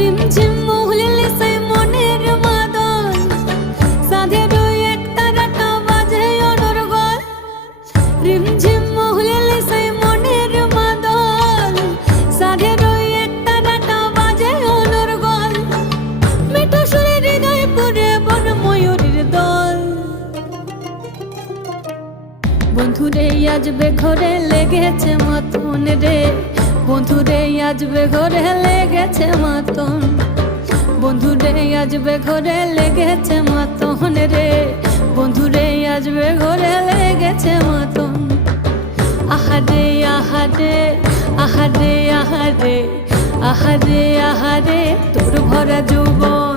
রিমঝিম মহুলিলে সেই মনের মাদল, সাধের ওই এক তারাটা বাজে অনর্গল। রিমঝিম মহুলিলে সেই মনের মাদল, সাধের ওই এক তারাটা বাজে অনর্গল। মিঠো সুরে হৃদয় পুরে বন ময়ূরীর দল। বন্ধুরে আজবে ঘরে লেগেছে মতন রে, বন্ধুরে আজবে ঘরে লেগেছে মতন। বন্ধুরে আজবে ঘরে লেগেছে মতন রে, বন্ধুরে আজবে ঘরে লেগেছে মতন। আহারে আহারে আহারে আহারে আহারে আহারে তোর ভরা যৌবন।